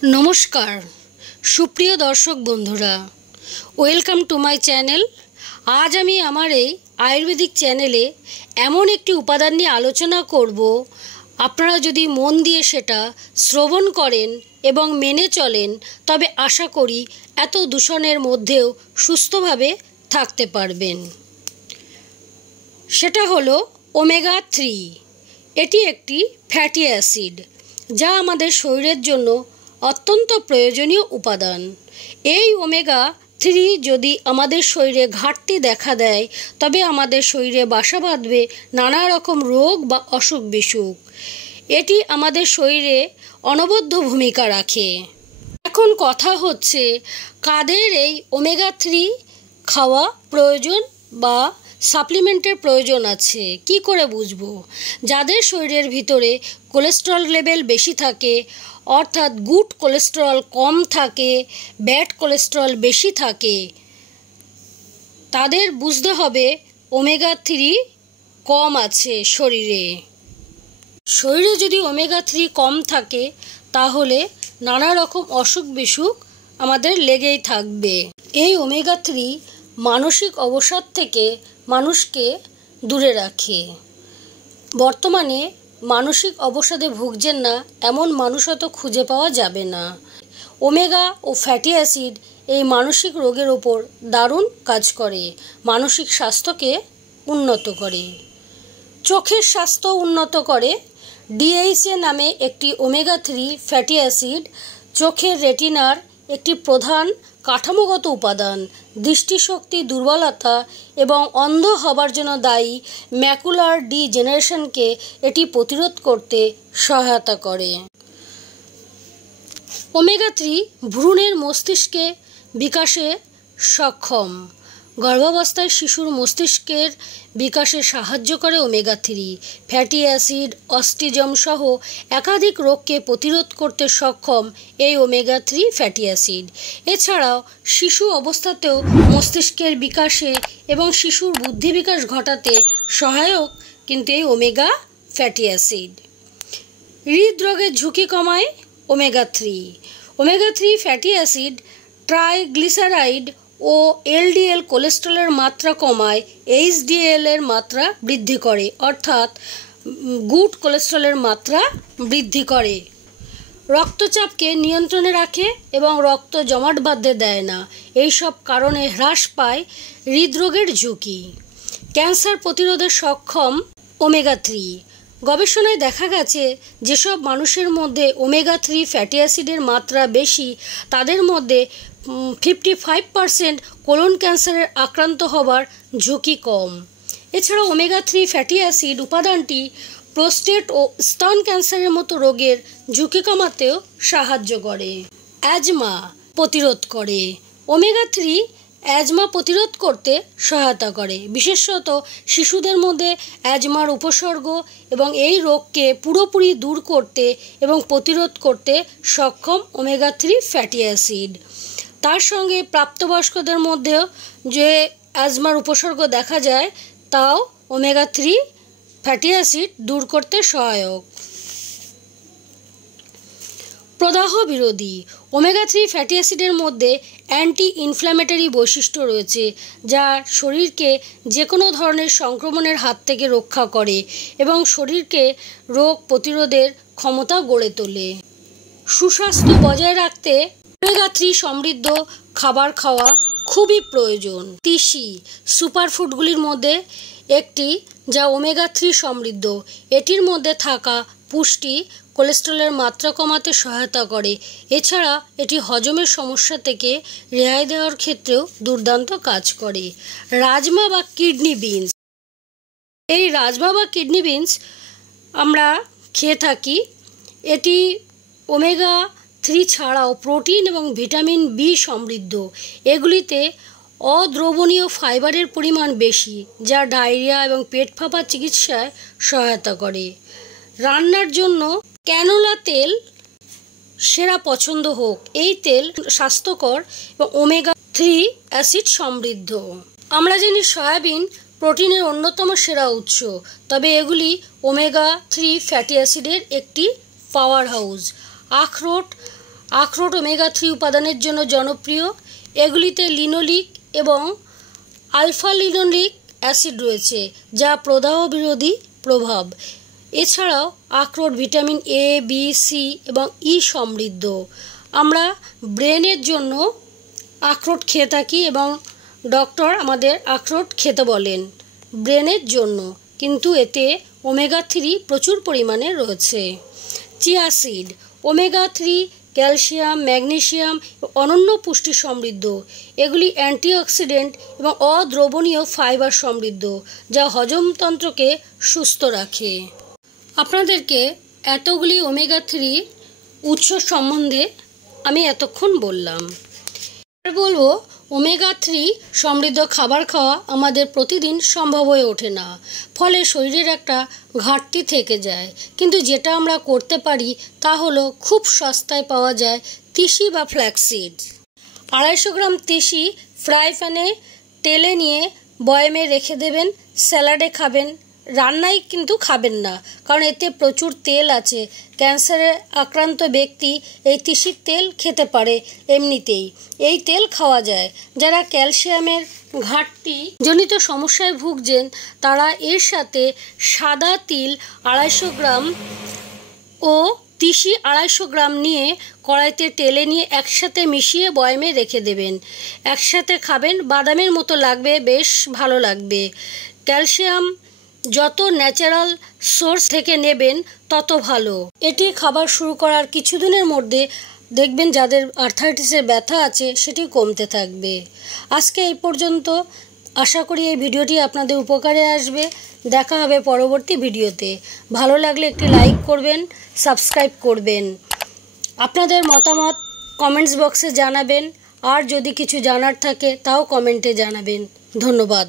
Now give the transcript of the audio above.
नमस्कार सुप्रिय दर्शक बंधुरा वेलकम टू माई चैनल। आज आमी आमार এই आयुर्वेदिक चैनेले एमन एकटी उपादान निये आलोचना करब। आपनारा यदि मन दिए सेटा श्रवण करें एबं मेने चलें तबे आशा करी एत दूषणेर मध्येও सुस्थभावे थाकते पारबेन। सेटा हलो ओमेगा 3। एटी एकटी फैटी অ্যাসিড যা আমাদের শরীরের জন্য অত্যন্ত প্রয়োজনীয় উপাদান। এই ওমেগা 3 যদি আমাদের শরীরে ঘাটতি দেখা দেয় তবে আমাদের শরীরে বাসা বাঁধবে নানা রকম রোগ বা অসুখ বিসুখ। এটি আমাদের শরীরে অনবদ্য ভূমিকা রাখে। এখন কথা হচ্ছে কাদের এই ওমেগা 3 খাওয়া প্রয়োজন বা সাপ্লিমেন্টের প্রয়োজন আছে কি করে বুঝবো? যাদের শরীরের ভিতরে কোলেস্টেরল লেভেল বেশি থাকে অর্থাৎ গুড কোলেস্টেরল কম থাকে, ব্যাড কোলেস্টেরল বেশি থাকে, তাদের বুঝতে হবে ওমেগা 3 কম আছে শরীরে। শরীরে যদি ওমেগা 3 কম থাকে তাহলে নানা রকম অসুখ বিসুখ আমাদের লেগেই থাকবে। এই ওমেগা 3 মানসিক অবসাদ থেকে মানুষকে দূরে রাখে। বর্তমানে মানসিক অবসাদে ভুগছেন না এমন মানুষ হয়তো খুঁজে পাওয়া যাবে না। ওমেগা ও ফ্যাটি অ্যাসিড এই মানসিক রোগের ওপর দারুণ কাজ করে, মানসিক স্বাস্থ্যকে উন্নত করে, চোখের স্বাস্থ্য উন্নত করে। ডিএইচএ নামে একটি ওমেগা 3 ফ্যাটি অ্যাসিড চোখের রেটিনার একটি প্রধান কাঠামোগত উপাদান। দৃষ্টিশক্তি দুর্বলতা এবং অন্ধ হবার জন্য দায়ী ম্যাকুলার ডিজেনারেশনকে এটি প্রতিরোধ করতে সহায়তা করে। ওমেগা 3 ভ্রূণের মস্তিষ্কে বিকাশে সক্ষম। গর্ভাবস্থায় শিশুর মস্তিষ্কের বিকাশে সাহায্য করে ওমেগা 3। ফ্যাটি অ্যাসিড অটিজম সহ একাধিক রোগকে প্রতিরোধ করতে সক্ষম এই ওমেগা 3 ফ্যাটি অ্যাসিড। এছাড়াও শিশু অবস্থাতেও মস্তিষ্কের বিকাশে এবং শিশুর বুদ্ধি বিকাশ ঘটাতে সহায়ক কিন্তু এই ওমেগা ফ্যাটি অ্যাসিড। হৃদরোগের ঝুঁকি কমায় omega 3। Omega 3 fatty acid triglyceride ও এলডিএল কোলেস্টেরলের মাত্রা কমায়, এইচডিএল এর মাত্রা বৃদ্ধি করে অর্থাৎ গুড কোলেস্টেরলের মাত্রা বৃদ্ধি করে, রক্তচাপকে নিয়ন্ত্রণে রাখে এবং রক্ত জমাট বাঁধতে দেয় না। এই সব কারণে হ্রাস পায় হৃদরোগের ঝুঁকি। ক্যান্সার প্রতিরোধে সক্ষম ওমেগা 3। গবেষণায় দেখা গেছে যেসব মানুষের মধ্যে ওমেগা 3 ফ্যাটি অ্যাসিডের মাত্রা বেশি তাদের মধ্যে 55% কোলন ক্যান্সারের আক্রান্ত হবার ঝুঁকি কম। এছাড়া ওমেগা 3 ফ্যাটি অ্যাসিড উপাদানটি প্রোস্টেট ও স্তন ক্যান্সারের মতো রোগের ঝুঁকি কমাতেও সাহায্য করে। অ্যাজমা প্রতিরোধ করে। ওমেগা 3 অ্যাজমা প্রতিরোধ করতে সহায়তা করে, বিশেষত শিশুদের মধ্যে অ্যাজমার উপসর্গ এবং এই রোগকে পুরোপুরি দূর করতে এবং প্রতিরোধ করতে সক্ষম ওমেগা 3 ফ্যাটি অ্যাসিড। তার সঙ্গে প্রাপ্তবয়স্কদের মধ্যেও যে অ্যাজমার উপসর্গ দেখা যায় তাও ওমেগা 3 ফ্যাটি অ্যাসিড দূর করতে সহায়ক। প্রদাহ বিরোধী। ওমেগা 3 ফ্যাটি অ্যাসিডের মধ্যে অ্যান্টি ইনফ্ল্যামেটরি বৈশিষ্ট্য রয়েছে যা শরীরকে যে কোনো ধরনের সংক্রমণের হাত থেকে রক্ষা করে এবং শরীরকে রোগ প্রতিরোধের ক্ষমতা গড়ে তোলে। সুস্বাস্থ্য বজায় রাখতে ওমেগা 3 সমৃদ্ধ খাবার খাওয়া খুবই প্রয়োজন। তিসি সুপারফুডগুলির মধ্যে একটি যা ওমেগা 3 সমৃদ্ধ। এটির মধ্যে থাকা পুষ্টি কোলেস্টেরলের মাত্রা কমাতে সহায়তা করে। এছাড়া এটি হজমের সমস্যা থেকে রেহাই দেওয়ার ক্ষেত্রেও দুর্দান্ত কাজ করে। রাজমা বা কিডনি বিনস। এই রাজমা বা কিডনি বিনস আমরা খেয়ে থাকি। এটি ওমেগা 3 ছাড়াও প্রোটিন এবং ভিটামিন বি সমৃদ্ধ। এগুলিতে অদ্রবণীয় ফাইবারের পরিমাণ বেশি যা ডায়রিয়া এবং পেট ফাঁপার চিকিৎসায় সহায়তা করে। রান্নার জন্য ক্যানোলা তেল সেরা পছন্দ হোক। এই তেল স্বাস্থ্যকর এবং ওমেগা 3 অ্যাসিড সমৃদ্ধ। আমরা জানি সয়াবিন প্রোটিনের অন্যতম সেরা উৎস, তবে এগুলি ওমেগা 3 ফ্যাটি অ্যাসিডের একটি পাওয়ার হাউস। আখরোট আখরোট ওমেগা 3 উপাদানের জন্য জনপ্রিয়। এগুলিতে লিনোলিক এবং আলফা লিনোলিক অ্যাসিড রয়েছে, যা প্রদাহ বিরোধী প্রভাব। এছাড়াও আখরোট ভিটামিন এ, বি, সি এবং ই সমৃদ্ধ। আমরা ব্রেনের জন্য আখরোট খেয়ে থাকি এবং ডক্টর আমাদের আখরোট খেতে বলেন ব্রেনের জন্য, কিন্তু এতে ওমেগা 3 প্রচুর পরিমাণে রয়েছে। Chia seed omega 3 calcium, magnesium অনন্য পুষ্টি সমৃদ্ধ। এগুলি অ্যান্টিঅক্সিডেন্ট এবং অদ্রবণীয় ফাইবার সমৃদ্ধ, যা হজমতন্ত্রকে সুস্থ রাখে। আপনাদেরকে এতগুলি ওমেগা 3 উৎস সম্বন্ধে আমি এতক্ষণ বললাম। এবার বলবো ওমেগা 3 সমৃদ্ধ খাবার খাওয়া আমাদের প্রতিদিন সম্ভব হয়ে ওঠে না, ফলে শরীরের একটা ঘাটতি থেকে যায়। কিন্তু যেটা আমরা করতে পারি তা হলো খুব সস্তায় পাওয়া যায় তিসি বা ফ্ল্যাক্সিড। 250 গ্রাম তিসি ফ্রাই প্যানে তেলে নিয়ে বয়ামে রেখে দেবেন, স্যালাডে খাবেন, রান্নায় কিন্তু খাবেন না, কারণ এতে প্রচুর তেল আছে। ক্যান্সারে আক্রান্ত ব্যক্তি এই তিসির তেল খেতে পারে এমনিতেই। এই তেল খাওয়া যায়। যারা ক্যালসিয়ামের ঘাটতি জনিত সমস্যায় ভুগছেন তারা এর সাথে সাদা তিল 250 গ্রাম ও তিসি 250 গ্রাম নিয়ে কড়াইতে টেলে নিয়ে একসাথে মিশিয়ে বয়ামে রেখে দেবেন। একসাথে খাবেন, বাদামের মতো লাগবে, বেশ ভালো লাগবে। ক্যালসিয়াম যত ন্যাচারাল সোর্স থেকে নেবেন তত ভালো। এটি খাবার শুরু করার কিছুদিনের মধ্যে দেখবেন যাদের আর্থারাইটিসের ব্যথা আছে সেটি কমতে থাকবে। আজকে এই পর্যন্ত। আশা করি এই ভিডিওটি আপনাদের উপকারে আসবে। দেখা হবে পরবর্তী ভিডিওতে। ভালো লাগলে একটি লাইক করবেন, সাবস্ক্রাইব করবেন। আপনাদের মতামত কমেন্টস বক্সে জানাবেন, আর যদি কিছু জানার থাকে তাও কমেন্টে জানাবেন। ধন্যবাদ।